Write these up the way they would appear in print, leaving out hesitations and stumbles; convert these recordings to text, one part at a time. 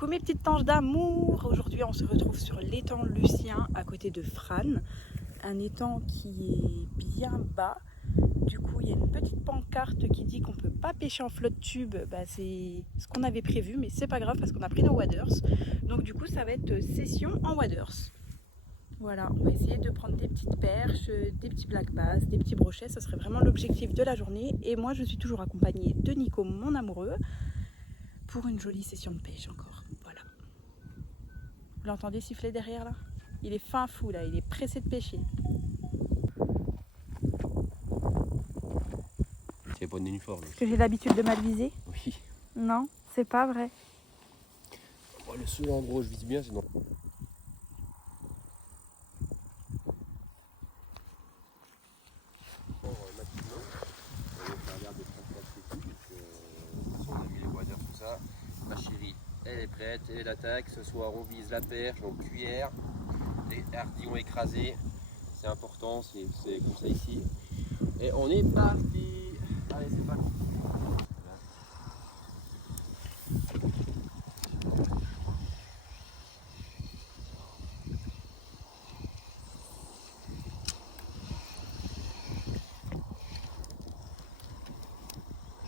Coucou mes petites tanges d'amour. Aujourd'hui on se retrouve sur l'étang Lucien à côté de Fran. Un étang qui est bien bas. Du coup il y a une petite pancarte qui dit qu'on ne peut pas pêcher en flotte tube. C'est ce qu'on avait prévu, mais c'est pas grave parce qu'on a pris nos waders. Donc du coup ça va être session en waders. Voilà, on va essayer de prendre des petites perches, des petits black bass, des petits brochets. Ce serait vraiment l'objectif de la journée. Et moi je suis toujours accompagnée de Nico, mon amoureux, pour une jolie session de pêche encore. Voilà. Vous l'entendez siffler derrière là? Il est fin fou là, il est pressé de pêcher. C'est pas de nénuphar là. Est-ce que j'ai l'habitude de mal viser? Oui. Non, c'est pas vrai. Oh, le seul endroit où je vise bien, c'est dans. On a mis les waders, tout ça. Ma chérie, elle est prête, elle attaque. Ce soir, on vise la perche, donc cuillère, les hardillons écrasés. C'est important, c'est comme ça ici. Et on est parti. Allez, c'est parti. Je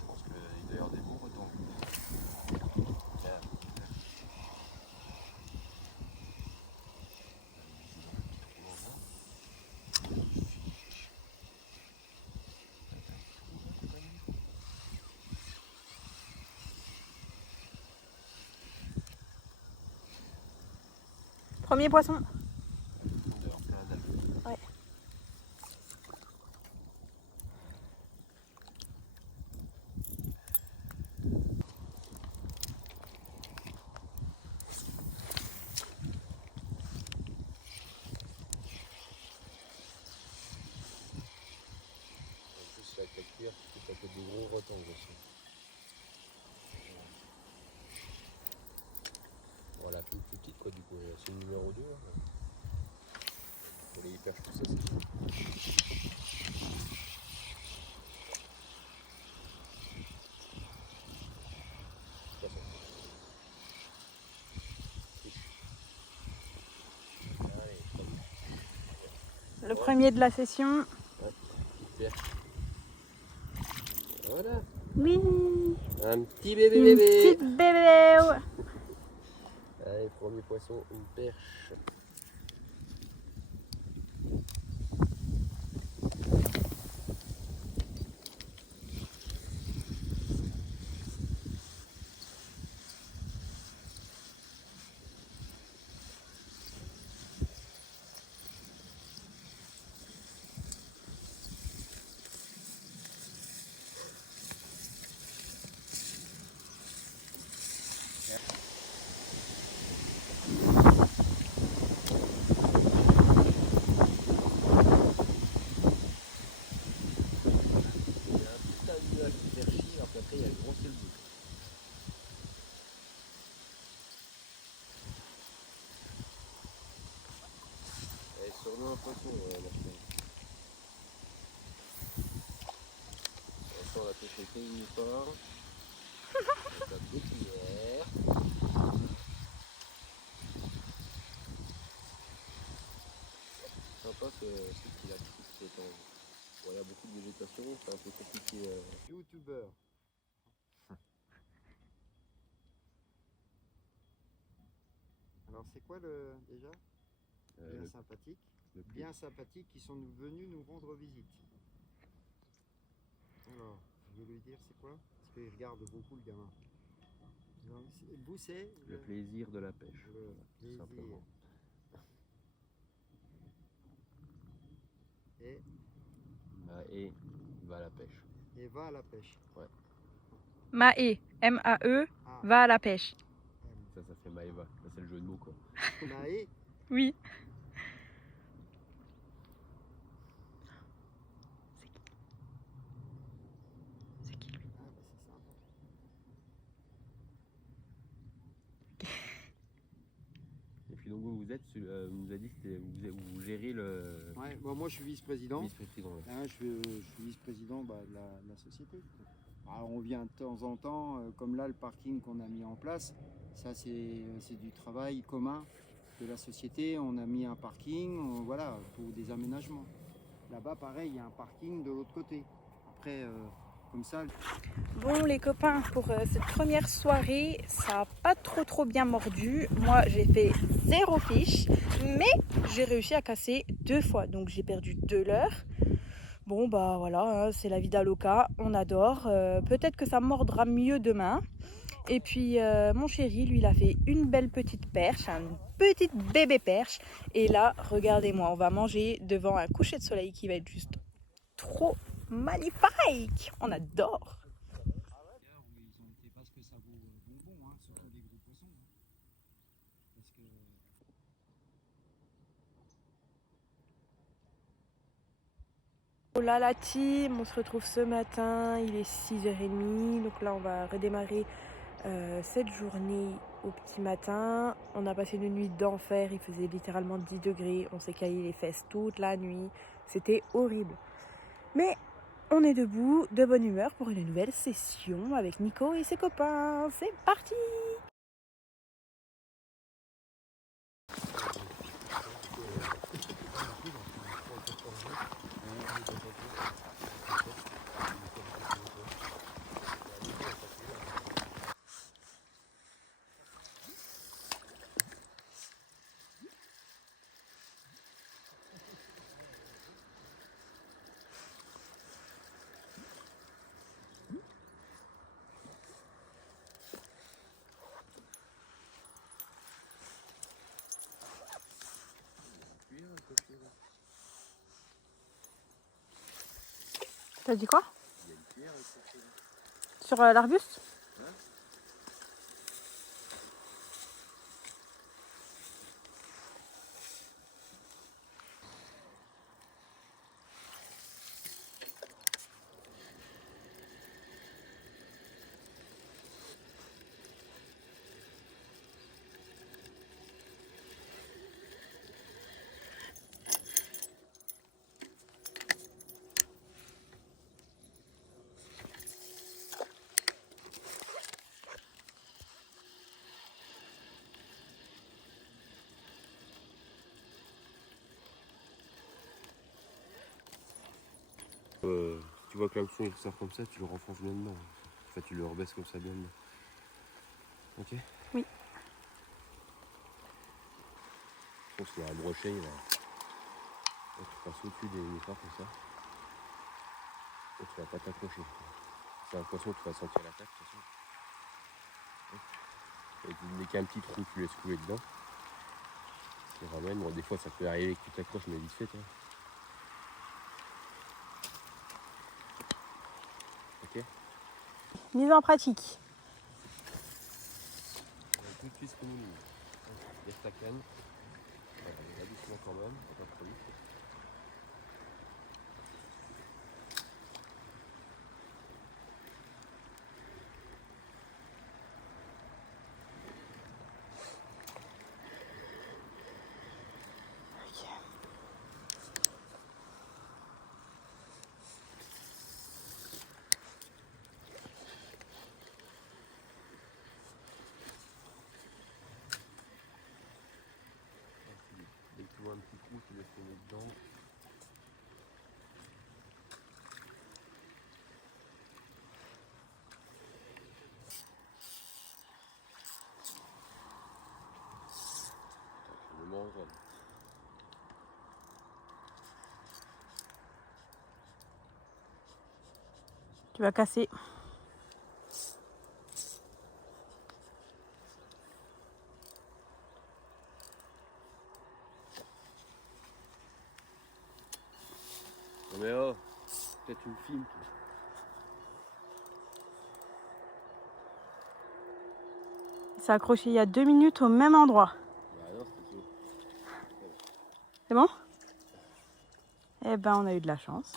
pense qu'il doit y avoir des bons retours. Premier poisson. Ouais. En plus, avec la cuillère, tu peux taper des gros rotons aussi. Voilà, plus petite quoi du coup. C'est le numéro 2. Pour les perches, tout ça, c'est. Le premier de la session. Super. Voilà. Oui. Un petit bébé Une bébé. petite bébé. Allez, premier poisson, une perche. Un poisson, la semaine. On a pêché que une fois. On a deux cuillères. Sympa ce qu'il a pris ce temps. Bon, il y a beaucoup de végétation, c'est un peu compliqué. YouTuber. Alors c'est quoi le déjà bien sympathique, bien sympathique qui sont venus nous rendre visite. Alors je vais lui dire c'est quoi parce qu'il regarde beaucoup le gamin. Donc, vous c'est le plaisir de la pêche. Le plaisir. Simplement. Et va à la pêche. Et va à la pêche. Ouais. Maë, M-A-E, va à la pêche. Ça fait Maëva. Ça c'est le jeu de mots quoi. Maë. Oui. C'est qui lui? Ah bah c'est sympa. Et puis donc vous êtes, nous a dit que vous gérez le. Ouais, bon, moi je suis vice-président. Vice-président. Ouais. Hein, je suis vice-président de la société. Alors, on vient de temps en temps, comme là le parking qu'on a mis en place, Ça, c'est du travail commun de la société. On a mis un parking, voilà, pour des aménagements. Là-bas, pareil, il y a un parking de l'autre côté. Après, comme ça. Bon les copains, pour cette première soirée, ça n'a pas trop bien mordu. Moi j'ai fait 0 fiche, mais j'ai réussi à casser 2 fois, donc j'ai perdu 2 leurres. Bon bah voilà, hein, c'est la vida loca, on adore. Peut-être que ça mordra mieux demain. Et puis mon chéri, lui, il a fait une belle petite perche, une petite bébé perche. Et là, regardez-moi, on va manger devant un coucher de soleil qui va être juste trop magnifique. On adore. Parce que ça vaut bonbon, hein, surtout les gros poissons. Parce que... Oh là la team, on se retrouve ce matin, il est 6h30, donc là on va redémarrer cette journée au petit matin. On a passé une nuit d'enfer, il faisait littéralement 10 degrés, on s'est caillé les fesses toute la nuit, c'était horrible. Mais on est debout, de bonne humeur pour une nouvelle session avec Nico et ses copains, c'est parti! T'as dit quoi? Sur l'arbuste? Tu vois que l'hameçon il sort comme ça, tu le renfonces bien dedans. Enfin, tu le rebaisses comme ça bien dedans. Ok? Oui. Je pense qu'il y a un brochet, là. Là, tu passes au-dessus des moutards comme ça. Et tu vas pas t'accrocher. C'est un poisson, tu vas sentir l'attaque de toute façon. Et dès qu'il y a un petit trou, tu laisses couler dedans. Tu ramènes. Bon, des fois, ça peut arriver que tu t'accroches, mais vite fait, toi. Ok? Mise en pratique. Tout de suite, comme laisse ta canne. Va doucement quand même, pas trop vite. Dès que tu vois un petit trou, tu laisses tomber dedans. Je le mange. Tu vas casser. Non mais oh, peut-être une film. Il s'est accroché il y a 2 minutes au même endroit. Bah non, c'est tout. C'est bon? Eh ben on a eu de la chance.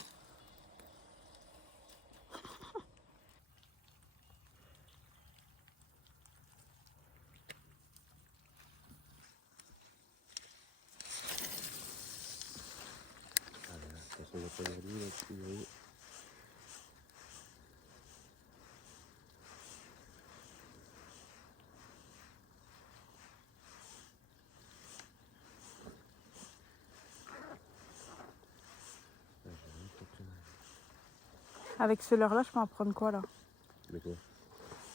Ah là là, de toute façon, on va pas garder là, tu peux. Avec ce leurre là, je peux en prendre quoi là? Mais quoi?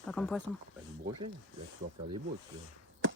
Pas comme poisson. Bah, du brochet. Là, tu peux en faire des beaux. Tu vois.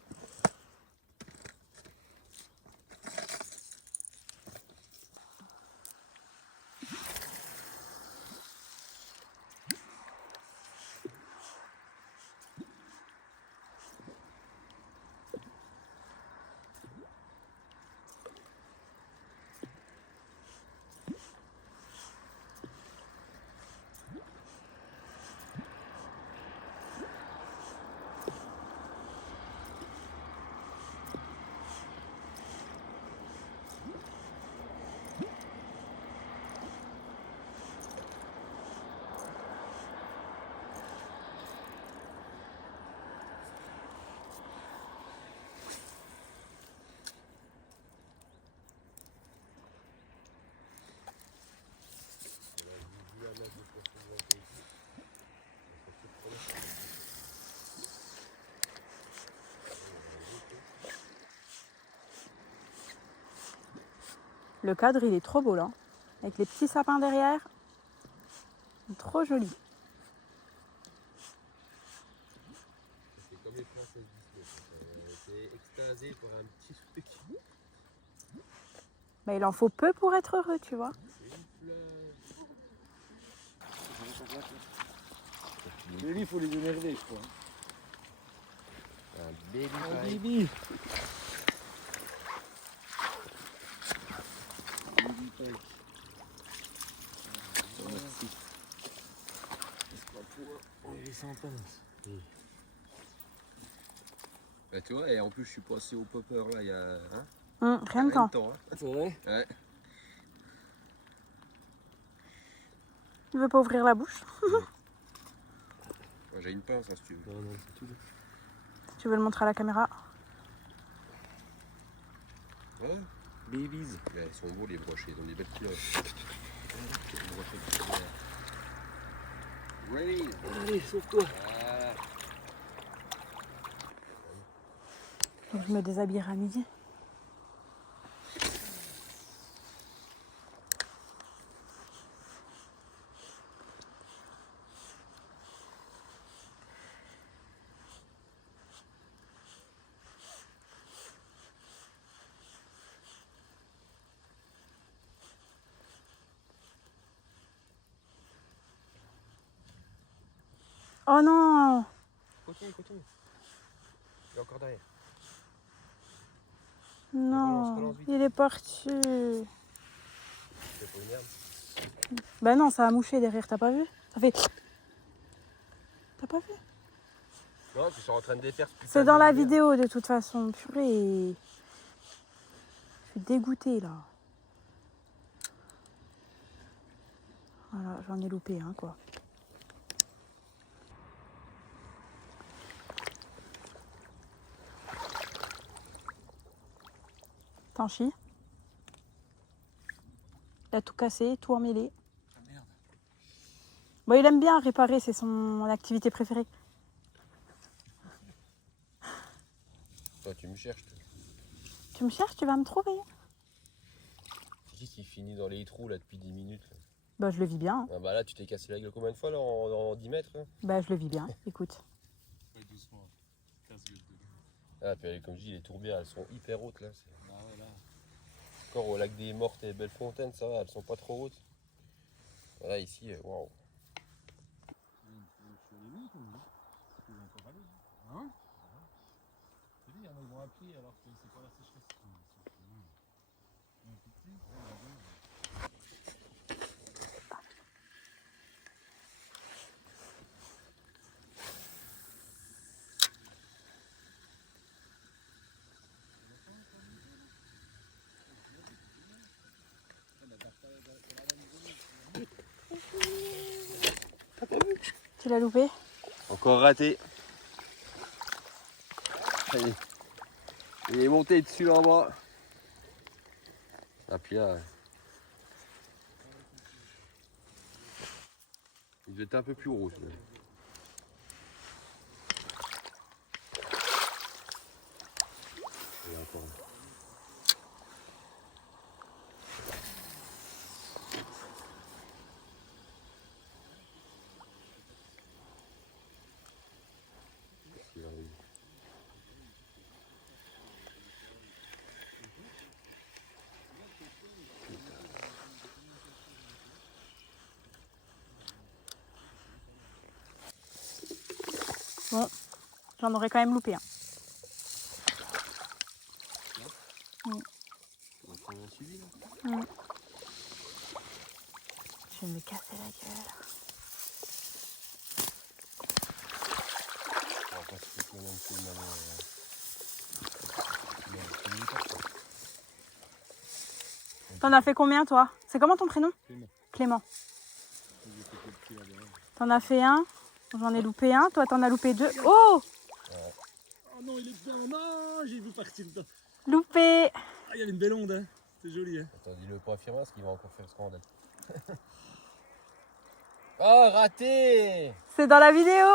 Le cadre, il est trop beau là. Avec les petits sapins derrière. Trop joli. C'est comme les princesses Disney. T'es extasé par un petit truc. Bah, il en faut peu pour être heureux, tu vois. Les lits, il faut les énerver, je crois. Un baby Un pie. baby. Baby pie. Merci. Il est sympa. Bah, tu vois, et en plus, je suis passé au popper là il y a Rien de temps. hein. C'est vrai? Ouais. Tu veux pas ouvrir la bouche? Moi, j'ai une pince hein, si tu veux. Non, non, c'est tout. Tu veux le montrer à la caméra? Ouais. Babies. Mais ils sont beaux les brochets, ils ont des belles couleurs. Les brochets de couleur. Ready. Allez, sauve-toi. Voilà. Donc, je me déshabillerai à midi. Oh non! Coton, coton. Il est encore derrière. Non, relance vite. il est parti. C'est pas une merde. Bah non, ça a mouché derrière, t'as pas vu? Ça fait... T'as pas vu? Non, tu sont en train de défaire ce putain C'est de dans la lumière. vidéo de toute façon. Purée. Je suis dégoûtée là. Voilà, j'en ai loupé un quoi. T'en chies? Il a tout cassé, tout emmêlé. Ah merde. Bon, il aime bien réparer, c'est son activité préférée. Toi, tu me cherches. Toi. Tu me cherches, tu vas me trouver. C'est qui finit dans les trous là depuis 10 minutes là. Bah je le vis bien. Ah bah là, tu t'es cassé la gueule combien de fois là en 10 mètres là. Bah je le vis bien, écoute. Ouais, doucement. 15 mètres de l'eau. Ah, puis comme je dis, les tourbières elles sont hyper hautes là. Ah ouais, là. Encore au lac des Mortes et Bellefontaine, ça va, elles sont pas trop hautes. Là, ici, waouh. Sur les monts, comme ça. Ils vont encore aller. Hein? Je te dis, il y en a qui vont à pied alors que c'est pas la sécheresse. Un petit, Tu l'as loupé? Encore raté. Allez. Il est monté dessus en bas. Ah puis là. Il devait être un peu plus gros. Celui-là. Il y a encore un. J'en aurais quand même loupé un. On va prendre un suivi là. Je vais me casser la gueule. On va pas se foutre non plus T'en as fait combien toi? C'est comment ton prénom? Clément. Clément. J'ai fait que le petit là-bas. T'en as fait un, j'en ai loupé un, toi t'en as loupé deux. Oh! Oh non, il est dedans. Non, j'ai vu partir dedans. Loupé! Ah, il y avait une belle onde, hein. C'est joli, hein. Attends, dis-le pas à Firmin parce qu'il va encore faire scandale. Oh, raté! C'est dans la vidéo!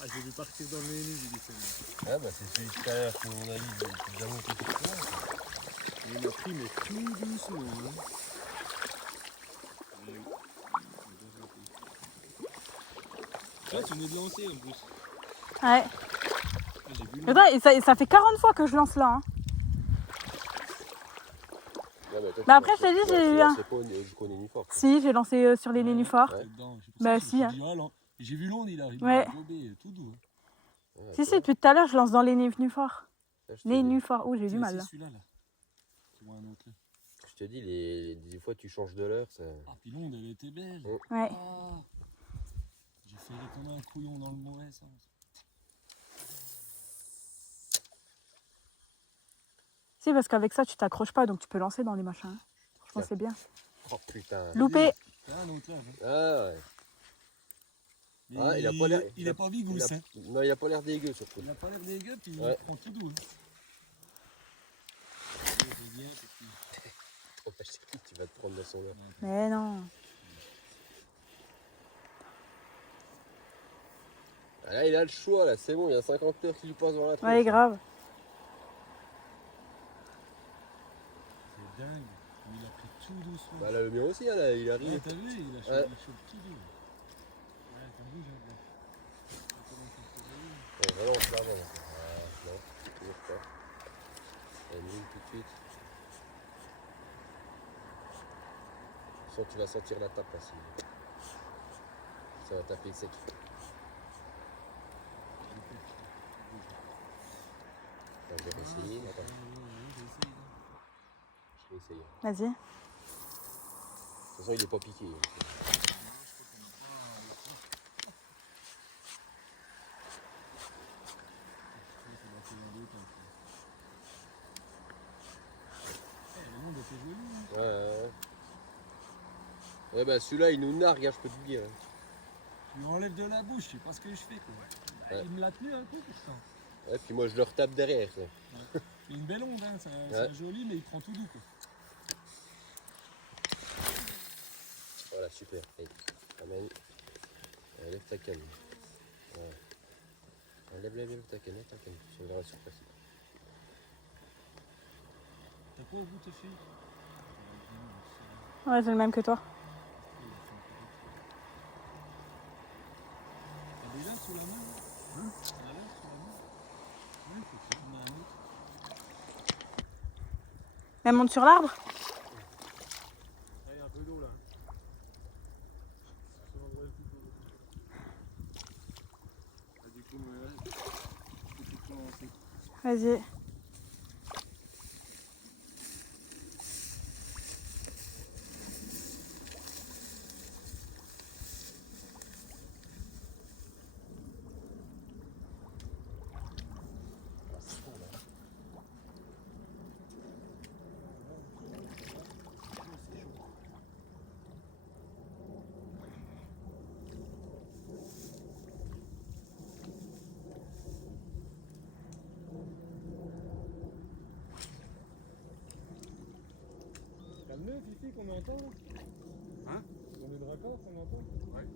Ah, j'ai vu partir dans le menu, j'ai dit c'est bon. Ah bah c'est celui de tout à l'heure que mon avis il est déjà monté sur toi. Il m'a pris, mais tout doucement, hein. Eh oui. Ah, tu venais de lancer en plus. Ouais. Ah, j'ai vu le... Attends, et ça fait 40 fois que je lance là. Hein. Non, mais toi, Bah après, je t'ai dit, j'ai eu un. C'est pas jusqu'au nénuphar. Si, j'ai lancé sur les nénuphars. Ouais. Dedans. C'est pour Bah ça que je si, me hein. suis dit, ah, là, j'ai vu l'onde, il arrive. Ouais. Il a gobé, tout doux. Ouais, Si, depuis tout à l'heure, je lance dans les nénuphars. je te dis. Nénuphars. Oh, j'ai du mal là. C'est celui-là, là. Tu vois un autre là. Je te dis, des fois tu changes de l'heure, ça. Ah, puis l'onde, elle était belle. Oh. Ouais. Ah. J'ai fait comme un couillon dans le mauvais sens. Si, parce qu'avec ça, tu t'accroches pas, donc tu peux lancer dans les machins. Hein. Franchement, c'est bien. Oh putain. Loupé! Il y a un autre là. hein. Ah ouais. Mais Ah, il a pas l'air. Il est pas vigousse, hein. Non, il a pas l'air dégueu surtout. Il a pas l'air dégueu, puis il Ouais. prend tout doux. Hein. C'est bien, c'est que- Oh, je sais que tu vas te prendre dans son heure. Mais non. Ah, là, il a le choix, là, c'est bon, il y a 50 heures qui lui passent dans la tronche. Ouais, grave. C'est dingue. Il a pris tout doucement. Bah là, le mien aussi, hein, là, il Ouais, arrive. t'as vu, il a Ouais. chopé tout doux. Ouais, t'as vu, j'ai Ouais, relance là, voilà. Ah, non, toujours pas. Elle mine tout de suite. Sans tu vas sentir la tape là, ça va taper sec. On va essayer, attends, je vais essayer. Vas-y. De toute façon, il est pas piqué. Ouais, ouais. Ouais, bah celui-là, il nous nargue, hein, je peux te dire. Je lui enlève de la bouche, je sais pas ce que je fais quoi. Bah, Ouais. il me l'a tenu un coup pourtant. Ouais, puis moi, je le retape derrière. Ça. C'est une belle onde, hein. C'est Ouais. joli, mais il prend tout doux quoi. Voilà, super. Allez, amène. Lève ta canne. Voilà. Lève ta canne, sur la surface. T'as quoi au bout de tes filles? Ouais, c'est le même que toi. T'as des lattes sous la main? Hein? T'as la latte sous la main? Ouais, faut que tu en aies un autre. Elle monte sur l'arbre? Là, il y a un peu d'eau là. C'est l'endroit le plus beau. Ah, du coup, là, je peux tout commencer. Vas-y. T'as le neuf ici qu'on entend là? Hein? On est de raccord qu'on entend? Ouais.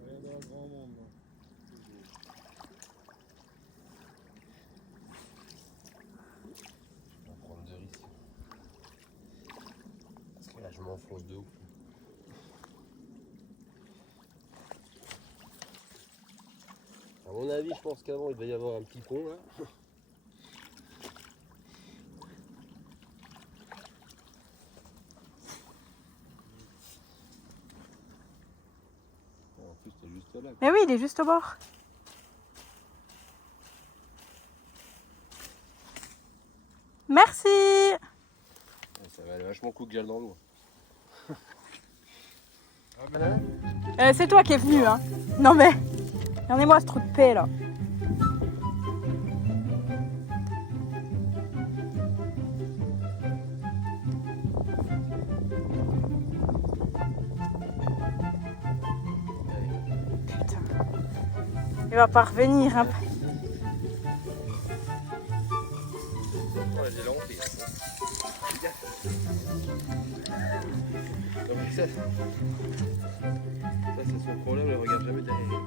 On est dans le grand monde là. Je vais prendre de risques. Parce que là, je m'enfonce de ouf. À mon avis, je pense qu'avant, il va y avoir un petit pont là. là. Mais oui, il est juste au bord. Merci. Ça va aller vachement coup que gèle dans l'eau. C'est toi qui es venu, hein. Non mais, regardez-moi ce trou de paix là. Putain. Il va pas revenir, hein. Ouais, j'ai lancé. Donc ça c'est son problème, elle regarde jamais derrière.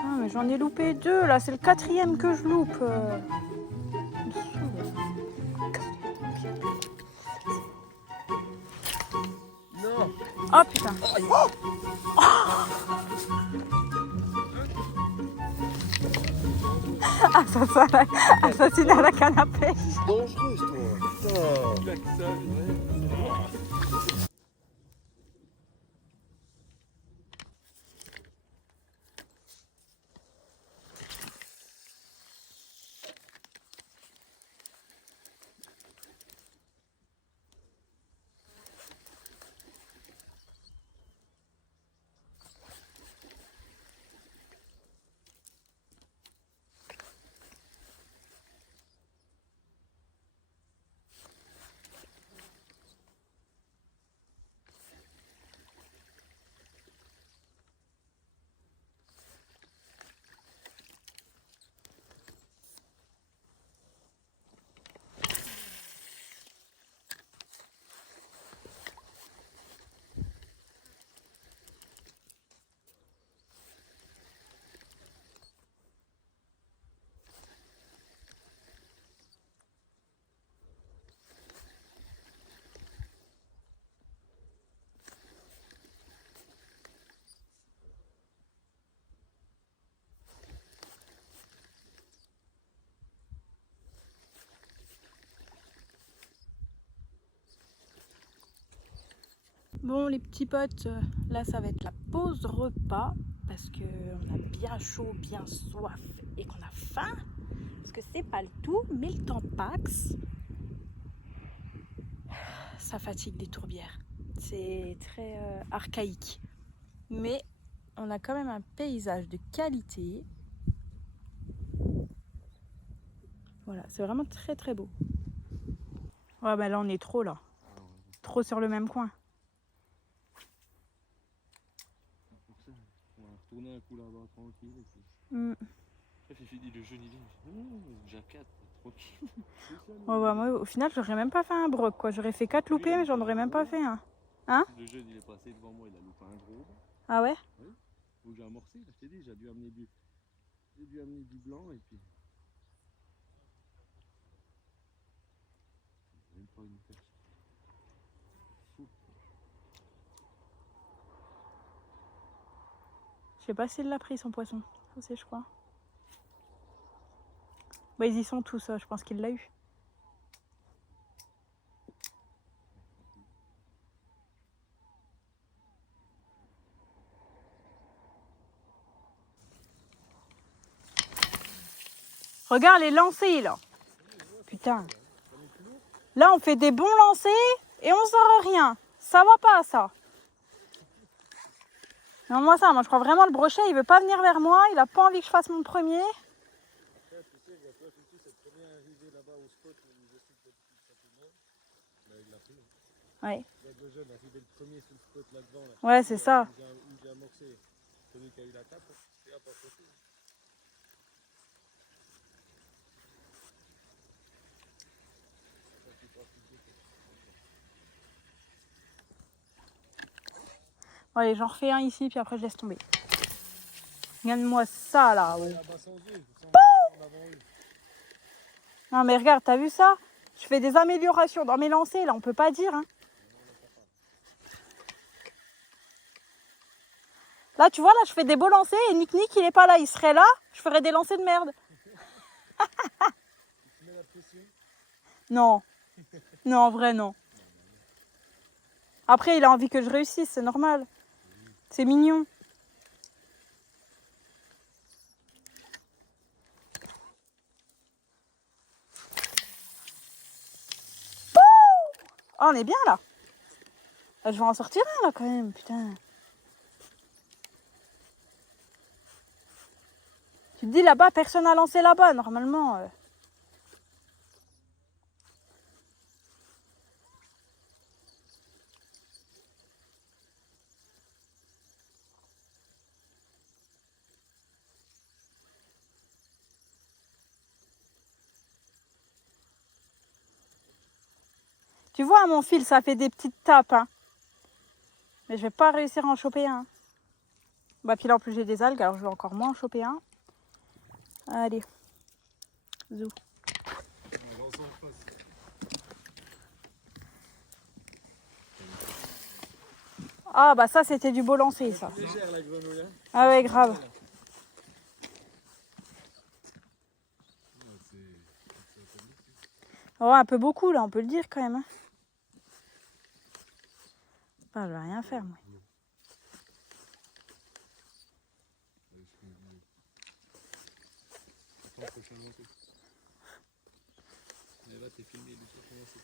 Ah, mais j'en ai loupé 2 là, c'est le 4e que je loupe. Non. Oh putain. Assassinat à la canne à pêche. Dangereuse toi. Putain. Bon les petits potes, là ça va être la pause repas parce qu'on a bien chaud, bien soif et qu'on a faim. Parce que c'est pas le tout, mais le temps passe. Ça fatigue des tourbières. C'est très archaïque. Mais on a quand même un paysage de qualité. Voilà, c'est vraiment très très beau. Ouais bah là on est trop là. Trop sur le même coin. On va retourner un coup là-bas tranquille. Et puis... Après, j'ai fini le jeune, il dit déjà 4, tranquille. Ouais, bah, moi, au final, j'aurais même pas fait un broc, quoi. J'aurais fait 4 loupés, mais j'en aurais même pas fait un. Hein? Le jeune, il est passé devant moi, il a loupé un gros. Ah ouais? Oui. Faut que j'ai amorcé, là, je t'ai dit, j'ai dû amener du blanc et puis. Même pas une perche. Fou. Je sais pas s'il l'a pris son poisson. Ça, c'est, je crois. Bah, ils y sont tous, je pense qu'il l'a eu. Regarde les lancers là. Putain. Là on fait des bons lancers et on sort rien. Ça va pas ça. Non moi ça, moi je crois vraiment le brochet il veut pas venir vers moi. Il a pas envie que je fasse mon premier. Ouais. Ouais c'est ça. Bon, allez, j'en refais un ici, puis après je laisse tomber. Regarde-moi ça là. Ouais. Non mais regarde, t'as vu ça? Je fais des améliorations dans mes lancers, là on peut pas dire. Hein. Là tu vois, là je fais des beaux lancers et Nick il est pas là. Il serait là, je ferais des lancers de merde. Tu mets la pression? Non. Non, en vrai non. Après il a envie que je réussisse, c'est normal. C'est mignon. Oh, on est bien là. Je vais en sortir un là quand même, putain. Tu te dis là-bas, personne n'a lancé là-bas normalement. Tu vois, mon fil, ça fait des petites tapes. Hein. Mais je vais pas réussir à en choper un. Bah, puis là, en plus, j'ai des algues, alors je vais encore moins en choper un. Allez. Zou. Ah, bah ça, c'était du beau lancer, ça. Légère la grenouille. Hein. Ah ouais, grave. Oh, un peu beaucoup, là, on peut le dire, quand même. Hein. Ah, je vais rien faire, moi.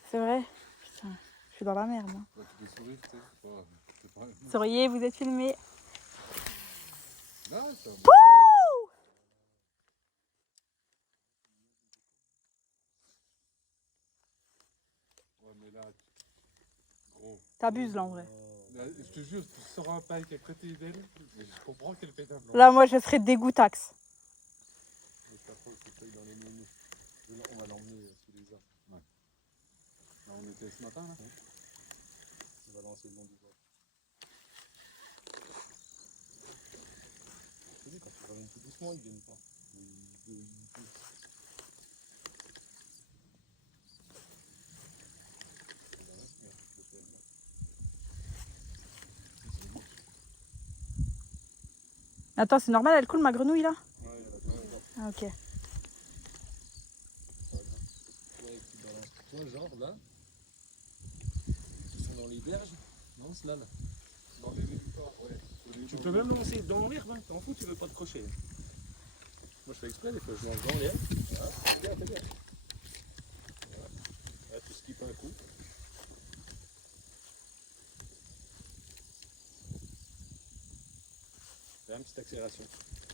C'est vrai? Putain, je suis dans la merde. Hein. Souriez, vous êtes filmé. Pouh! T'abuses là en vrai. Je te jure, tu sors un paille qui est prêté d'elle, mais je comprends qu'elle pète un blanc. Là, moi, je serais dégoûtaxe. On va l'emmener sous les arbres. Ouais. Là, on était ce matin, là. On va lancer le long du bois. Je te dis, quand tu ramènes tout doucement, ils viennent pas. Ils poussent. Attends, c'est normal, elle coule ma grenouille là? Ouais, il y a la grenouille. Ah, ok. Ouais, tu balances. Toi, genre là, ils sont dans les berges, lance là. Dans les ouais. Tu peux même lancer dans l'herbe, hein. T'en fous, tu veux pas te crocher. Moi je fais exprès, des fois je lance dans l'herbe. Voilà, fais bien, fais bien. Voilà. Là, tu skippes un coup. Fais une petite accélération.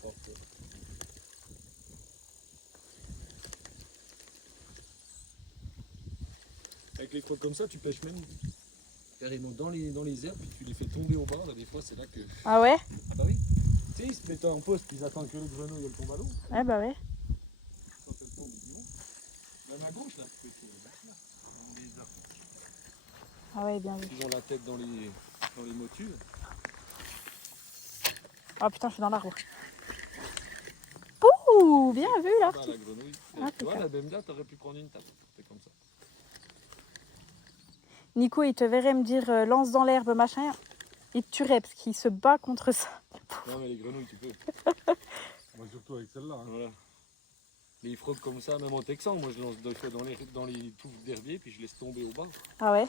Forte. Avec les crocs comme ça, tu pêches même carrément dans les herbes, puis tu les fais tomber au bas. Là, des fois, c'est là que. Ah ouais? Ah bah oui. Tu sais, ils se mettent en poste, ils attendent que le grenouille elle tombe à l'eau. Ouais, bah ouais. Quand elle tombe, ils vont. Même à gauche, là, tu peux tirer. Là, dans les arbres. Ah ouais, bien vu. Ils ont la tête dans les motus. Oh putain, je suis dans l'arbre. Pouh, bien vu là. Bah, la grenouille. Ah, Tu vois, putain. la même là, t'aurais pu prendre une table. C'est comme ça. Nico, il te verrait me dire lance dans l'herbe, machin. Il te tuerait parce qu'il se bat contre ça. Non, mais les grenouilles, tu peux. Moi, surtout avec celle-là. Hein. Voilà. Mais ils frottent comme ça, même en texan. Moi, je lance deux fois dans les touffes d'herbier, puis je laisse tomber au bas. Ah ouais?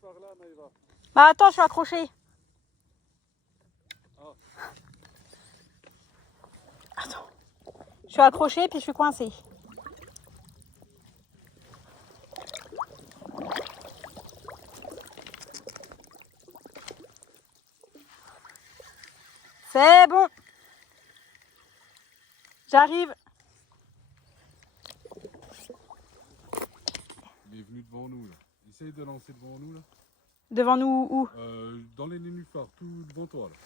Par là, Maëva. Bah attends, je suis accrochée. Ah. Attends. Je suis accrochée puis je suis coincée. C'est bon. J'arrive. Il est venu devant nous là. Essaye de lancer devant nous là. Devant nous où? Dans les nénuphars, tout devant toi là.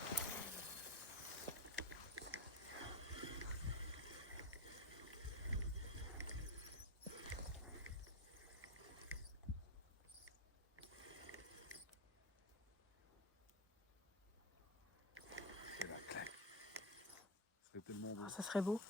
C'est la claque. Ce serait tellement beau. Ça serait beau.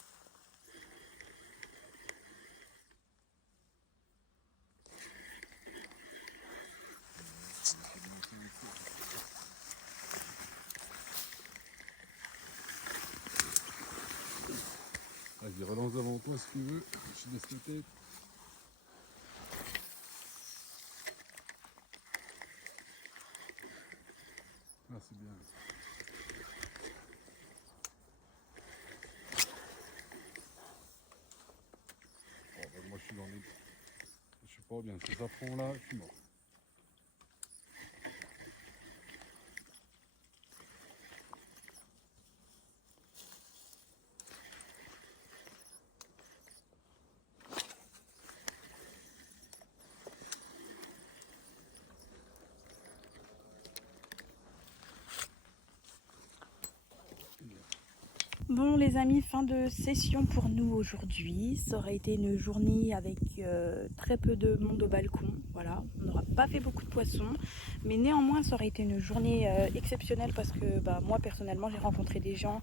Vas-y, relance devant toi si tu veux. Je laisse la tête. Ah, c'est bien. Oh, bah, moi, je suis dans les... Je suis pas bien. Ces affronts là, je suis mort. Bon les amis, fin de session pour nous aujourd'hui. Ça aurait été une journée avec très peu de monde au balcon. Voilà, on n'aura pas fait beaucoup de poissons. Mais néanmoins, ça aurait été une journée exceptionnelle parce que moi personnellement, j'ai rencontré des gens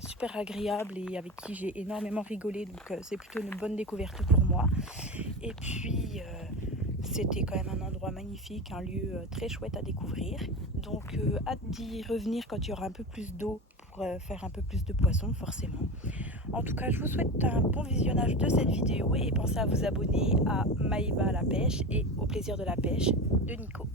super agréables et avec qui j'ai énormément rigolé. Donc c'est plutôt une bonne découverte pour moi. Et puis... c'était quand même un endroit magnifique, un lieu très chouette à découvrir. Donc hâte d'y revenir quand il y aura un peu plus d'eau pour faire un peu plus de poissons forcément. En tout cas, je vous souhaite un bon visionnage de cette vidéo et pensez à vous abonner à Maïva à la pêche et au plaisir de la pêche de Nico.